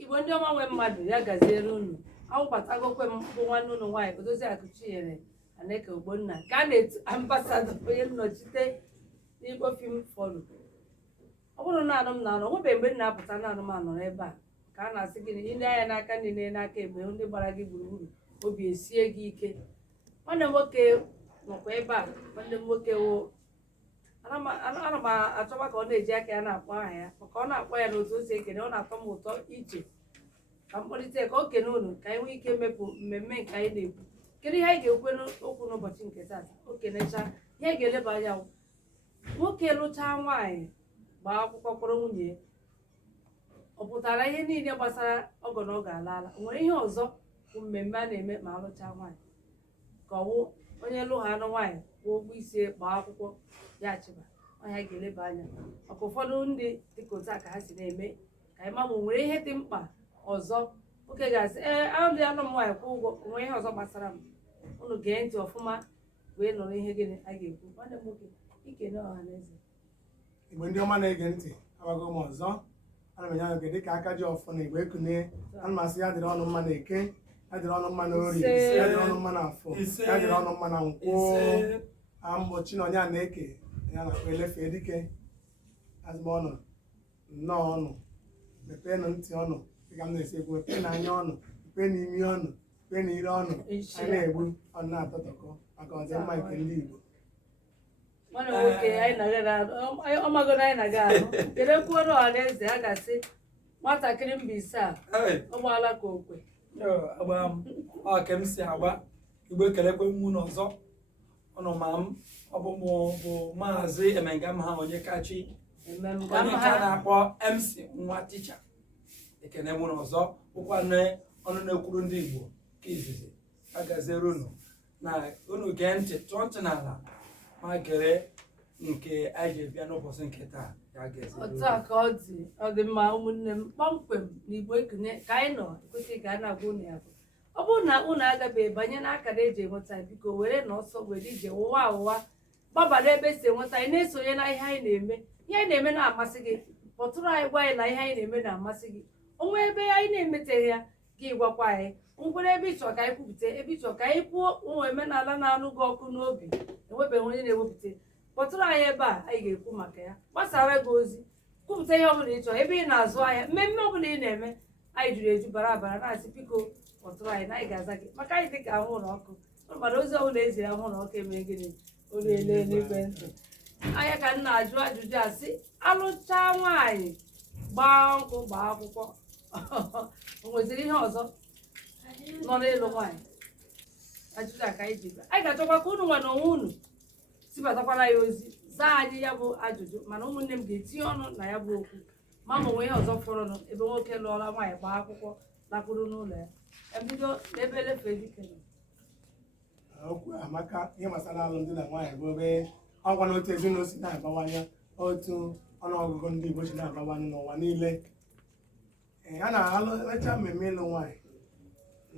Igbo ndị ọma nwe mmadụ ya gaziere unu awụbatagokwe m bụ nwanne unu nwaanyị Odozi Akụchinyere Aneke Ogbonna ka a na-etu ambasadọ onye nnọchite n'Igbo Film Forum. Ọ bụrụ na anụ m na-anọ nwebeghị mgbe m na-apụta na anụ m anọ n'ebe a ka a na-asị gị ile anya n'aka niile n'aka egbe ndị gbara gị gburugburu obi esie gị ike. Nwanne m nwoke nọkwa ebe a, nwanne m nwoke wụ ana m achọkwa ka ọ na-eji aka ya na-akpọ aha ya maka ọ na-akpọ ya n'otu o si ekene ọ na-atọ m ụtọ iche ka mkpọlite ka o kene unu ka anyị nwee ike mepụ mmemme nke anyị na-ekwu. Kedu ihe anyị ga-ekwe okwu n'ụbọchị nke taa? O kenecha ihe anyị ga-eleba anya nwoke lụchaa nwaanyị gbaa akwụkwọ kpọrọ nwunye ọ pụtara ihe niile gbasara ọgọ na ọ ga-alala nwere ihe ọzọ bụ mmemme a na-eme ma alụchaa nwaanyị ka ọ wụ onye lụ ha anụ nwaanyị kwụọ ụgwọ isi gbaa akwụkwọ ya chịba ọnya ga-eleba anya maka ụfọdụ ndị dịka otu a ka ha si na-eme ka anyị ma ma nwere ihe dị mkpa ọzọ oke ga-asị alụ ya anụ m nwaanyị kwụ ụgwọ nwere ihe ọzọ gbasara m. Unu gee ntị ọfụma wee nụrụ ihe gịnị a ga-ekwu. Nwanne m nwoke ikene ọha na eze. Igbo ndị ọma na-ege ntị abago m ọzọ ana m enye anya dịka aka ji ọfọ na Igbo ekune ana m asị ya dịrị ọnụ mma na Eke, ya dịrị ọnụ mma na Orie, ya dịrị ọnụ mma na Afọ, ya dịrị ọnụ mma na Nkwọ amụchi na onye a na-eke ya na-akpọ elefe dike azụma ọnụ nnọọ ọnụ mepee na ntị ọnụ dịka m na-esi ekwu mepee na anya ọnụ mepee na imi ọnụ mepee na ire ọnụ anyị na-egbu ọnụ na-atọtọkọ maka ọdịmma nke ndị Igbo. Nwanne m nwoke ọmago na anyị na-aga ahụ kedu kwuoro ọha na eze a ga-asị nwatakịrị Mbaise a ọ gbaala ka okwe ka m si agba Igbo ekelekwe m unu ọzọ ọnụ ma m ọ bụ maazị Emengam ha onye kachi onye ka na-akpọ MC nwa ticha ekene m ọzọ bụkwa ọnụ na-ekwuru ndị Igbo ka izizi agaziere unu na unu gee ntị tụọ ntị n'ala ma gere nke anyị ji bịa n'ụbọchị nke taa ya gaziere otu a ka ọ dị mma ụmụnne m kpọmkwem na Igbo ekene ka anyị nọ ekwesịghị ka a na-agwa unu ya bụ ọ bụrụ na unu agabeghị banye n'akara eji enweta biko were na ọsọ were ije ụwa ụwa gbabara ebe si enweta anyị na-esonye na ihe anyị na-eme ihe anyị na-eme na-amasị gị kpọtụrụ anyị gwa anyị na ihe anyị na-eme na-amasị gị onwe ebe anyị na-emeteghị ya gị gwakwa anyị ngwere ebe ịchọ ka anyị kwupụta ebe ịchọ ka anyị kwuo ụmụ omenala na-anụ gị ọkụ n'obi enwebeghị onye na-ewepụta kpọtụrụ anyị ebe a anyị ga-ekwu maka ya gbasara gị ozi kwupụta ihe ọbụla ị chọrọ ebe ị na-azụ ahịa mmemme ọbụla ị na-eme anyị juru eju bara abara na-asị biko kpọtụrụ anyị na anyị ga-aza gị maka anyị dịka anwụrụ ọkụ mana ozi ọbụla eziri anwụrụ ọkụ eme gịnị olu ele n'igwe ntị anya ka m na-ajụ ajụjụ asị alụchaa nwaanyị gbaa nkwụ gbaa akwụkwọ o nweziri ihe ọzọ nọ n'elu nwaanyị ajụjụ a ka anyị ji bịa anyị ga-achọkwa ka unu nwa na onwe unu sibatakwara ya ozi zaa anyị ya bụ ajụjụ mana ụmụnne m ga-etinye ọnụ na ya bụ okwu ma ma onwe ihe ọzọ fọrọnụ ebe nwoke lụọla nwaanyị gbaa akwụkwọ lakwuru n'ụlọ ya ebido n'ebe elefe dike okwu amaka ihe gbasara alụmdi na nwaanyị bụ ebe ọgwa na otu ezinụlọ si na-abawanye otu ọnụọgụgụ ndị Igbo si na-abawanye n'ụwa niile a na-alụcha mmemme ịlụ nwaanyị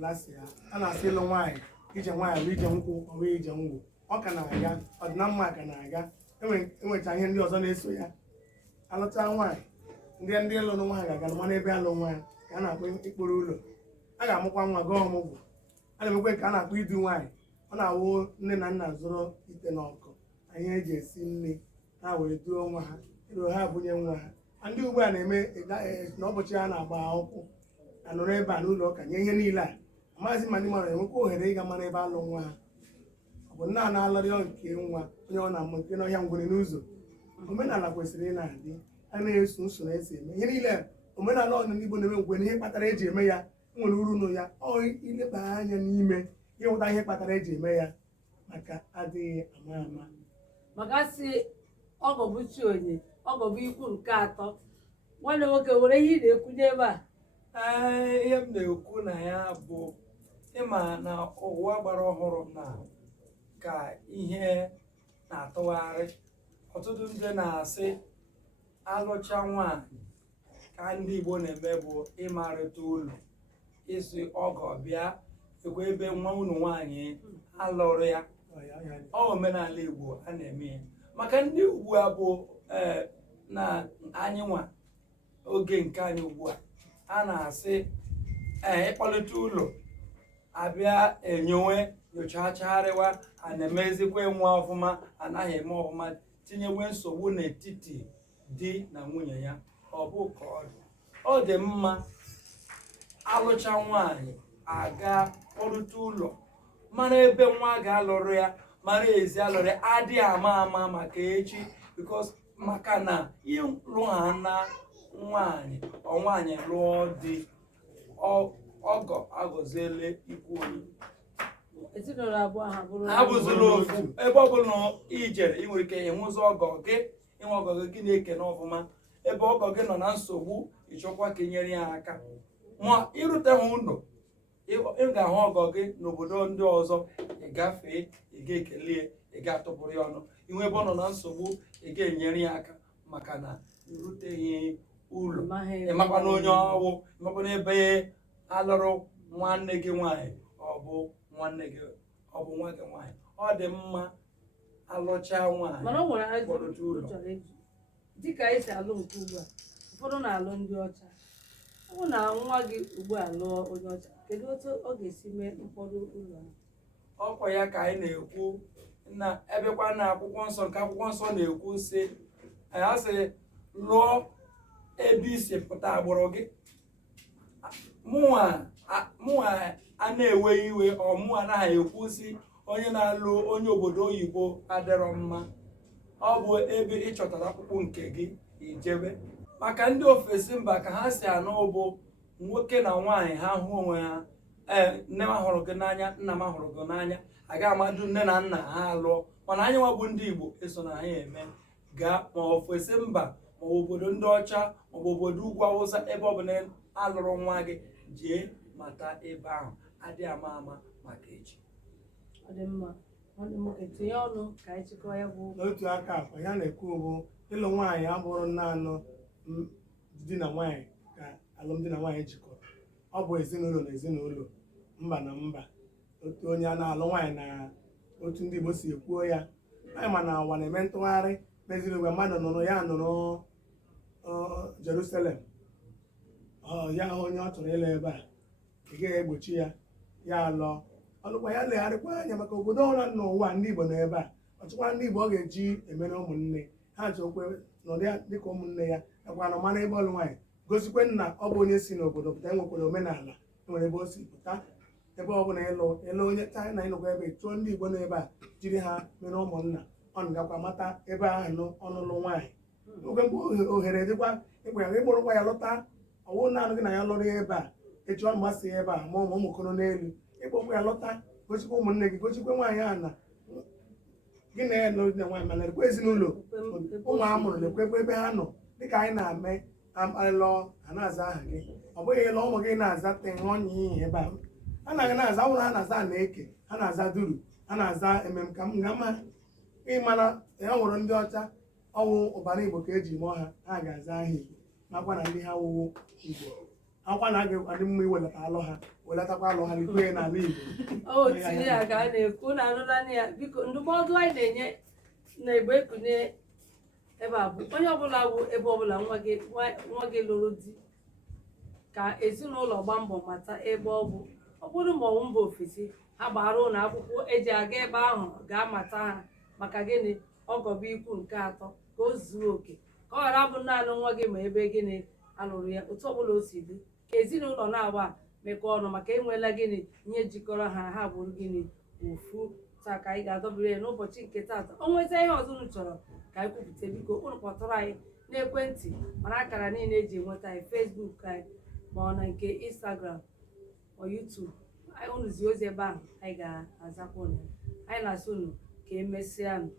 lasị ya a na-asị ịlụ nwaanyị ije nwaanyị bụ ije nkwụ ọ bụ ije ngwụ ọ ka na-aga ọdịnamma ka na-aga enwecha ihe ndị ọzọ na-eso ya alụcha nwaanyị ndị ịlụrụ nwaanyị ga-aga nwa n'ebe alụ nwaanyị ka a na-akpọ ikpuru ụlọ a ga-amụkwa nwa gọọ ọmụgwọ a na-emekwe nke a na-akpọ idu nwaanyị ọ na-awụ nne na nna zụrụ ite n'ọkụ ihe eji esi nri ha wee duo nwa ha ruo ha bunye nwa ha. Ndị ugbu a na-eme n'ụbọchị ha na-agba akwụkwọ anọrọ ebe a n'ụlọ ụka nye ihe niile a amaghịzi ma ndị mmadụ enwekwa ohere ịga mara ebe alụ nwa ha. Ọ bụ nna na-alọrịọ nke nwa onye ọ na-amụ nke n'ọhịa ngwere n'ụzọ. Omenala kwesịrị ị na-adị a na-eso usoro esi eme ihe niile. Omenala ọdịnala ndị Igbo na-eme ngwere ihe kpatara eji eme ya nwere uru nụ ya ọ ileba anya n'ime ịhụta ihe kpatara eji eme ya maka adịghị ama ama. maka si ọgọ bụ chi onye ọgọ bụ ikwu nke atọ. Nwanne nwoke were ihe ị na-ekwunye ebe a. Ihe m na-ekwu na ya bụ ịma na ụwa gbara ọhụrụ na ka ihe na-atụgharị. Ọtụtụ ndị na-asị alụcha nwaanyị ka ndị Igbo na-eme bụ ịmarịta ụlọ isi ọgọ bịa ekwe ebe nwa unu nwaanyị alụrụ ya. Ọ omenala Igbo a na-eme ya maka ndị ugbu a bụ na anyị nwa oge nke anyị ugbu a na-asị ịkpọlite ụlọ abịa enyewe nyochachagharịwa a na-emezikwa nwa ọfụma anaghị eme ọfụma tinyewe nsogbu n'etiti di na nwunye ya. Ọ bụ ka ọ dị mma alụcha nwaanyị aga kpọrụta ụlọ mara ebe nwa ga-alụrụ ya mara ezi alụrụ ya adịghị ama ama maka echi maka na ịlụ ha na nwaanyị nwaanyị lụọ di ọgọ agọziele ikwu onye ezinụlọ abụọ ha bụzụrụ ofu. Ebe ọ bụla ijere ị nwere ike ịnwụzi ọgọ gị inwe ọgọ gị na-ekene ọfụma. Ebe ọgọ gị nọ na nsogbu ịchọkwa ka nyere ya aka ma ịrute ha ụlọ ị ga-ahụ ọgọ gị n'obodo ndị ọzọ ị gafee ị ga-ekele ị ga-atụpụrụ ya ọnụ. Inwe ebe ọ nọ na nsogbu ị ga-enyere ya aka maka na iruteghị ụlọ ịmakwa na onye ọwụ ịmakwa na ebe alụrụ nwanne gị nwaanyị ọ bụ nwanne gị ọ bụ nwa gị nwaanyị. Ọ dị mma alụcha nwaanyị mana o nwere kpọrọta ụlọ dịka esi alụ nke ugbu a ụfọdụ na-alụ ndị ọcha. Ọ bụ na nwa gị ugbu a lụọ onye ọcha kedu otu ọ ga-esi mee mkpọrọ ụlọ ahụ? Ọkwa ya ka anyị na-ekwu na ebekwa na akwụkwọ nsọ nke akwụkwọ nsọ na-ekwu sị ya sị lụọ ebe isi pụta agbụrụ gị. Mụnwa a na-ewe iwe ọmụnwa anaghị ekwu si onye na-alụ onye obodo oyibo adịrọ mma. Ọ bụ ebe ịchọtara akwụkwọ nke gị ijebe. Maka ndị ofesi mba ka ha si anụ bụ nwoke na nwaanyị ha hụ onwe ha nne m hụrụ gị n'anya nna m hụrụ gị n'anya aga amadu nne na nna ha alụọ. Mana anyị nwa bụ ndị Igbo eso na anyị eme gaa ma ofesi mba ma obodo ndị ọcha ma obodo ugwu Awụsa ebe ọ bụla alụrụ nwa gị jee mata ebe ahụ adịghị ama ama maka echi. Ọ dị mma tinye ọnụ ka anyị chịkọọ ya bụ n'otu aka akwa ya na-ekwu bụ ịlụ nwaanyị abụrụ naanị di na nwaanyị ka alụmdi na nwaanyị jikọrọ. Ọ bụ ezinụlọ na ezinụlọ mba na mba. Otu onye a na-alụ nwaanyị na otu ndị Igbo si ekwuo ya anyị ma na ụwa na-eme ntụgharị meziri mgbe mmadụ nụrụ ya nụrụ Jerusalem ya hụ onye ọ chọrọ ịlụ ebe a ị gaghị egbochi ya ya alụọ ọlụkwa ya legharịkwa anya maka obodo ọbụla n'ụwa ndị Igbo nọ ebe a ọchịkwa ndị Igbo ọ ga-eji emere ụmụnne ha chọkwe nọdụ dịka ụmụnne ya nakwa na mara ebe ọlụ nwaanyị gosikwe nna ọ bụ onye si n'obodo pụta enwekwara omenala enwere ebe o si pụta. Ebe ọbụla ịlụ onye taa na ịnụkwa ebe chụọ ndị Igbo n'ebe a jiri ha mere ụmụnna ọ gakwa mata ebe ahụ ọnụlụ nwaanyị. Oge mgbe ohere dịkwa ịkpụ ya ịkpụrụkwa ya lụta ọwụ naanị gị na ya lụrụ ya ebe a echi ọ mgbasa ebe a ma ụmụ ụmụkọrọ n'elu ịkpọkwa ya lọta gosikwa ụmụnne gị gosikwa nwaanyị ahụ na gị na ya lụrụ na nwaanyị mana lekwa ezinụlọ ụmụ amụrụ lekwekwa ebe ha nọ dịka anyị na-ame alụọ ha na-aza aha gị ọ bụghị ịlụ ụmụ gị na-aza tenọnya ihe ebe a ha na-aga na-aza ụlọ ha na-aza na-eke ha na-aza duru ha na-aza ememka m ga-ama ịmara ya nwere ndị ọcha ọwụ ụbara Igbo ka eji mụọ ha ga-aza aha Igbo nakwa na ndị ha wụwo Igbo akwa na adị mma iwelata alụ ha welatakwa alụ ha likwe n'ala Igbo. o tinye ya ka a na-ekwu na anụdana ya biko ndụmọdụ anyị na-enye na Igbo ekunye ebe a bụ onye ọbụla bụ ebe ọbụla nwa gị lụrụ di ka ezinụlọ gbaa mbọ mata ebe ọ bụ ọ bụrụ ma ọwụ mba ofesi ha gbara ụlọ akwụkwọ eji aga ebe ahụ ga-amata ha maka gịnị ọgọbụ ikwu nke atọ ka o zuo oke ka ọ ghara bụ naanị nwa gị ma ebe gịnị alụrụ ya otu ọbụla o si dị ka ezinụlọ na-agba mekọ ọnụ maka enweela gịnị ihe jikọrọ ha bụrụ gịnị ofu taa ka anyị ga-adọbere ya n'ụbọchị nke taata o nweta ihe ọzọ unu chọrọ ka anyị kwupụta biko unu kpọtụrụ anyị n'ekwentị mana akara niile eji enweta anyị Facebook anyị ma ọ na nke Instagram ma YouTube unu zi ozi ebe ahụ anyị ga-azakwa unu anyị na-asị unu ka emesịa nụ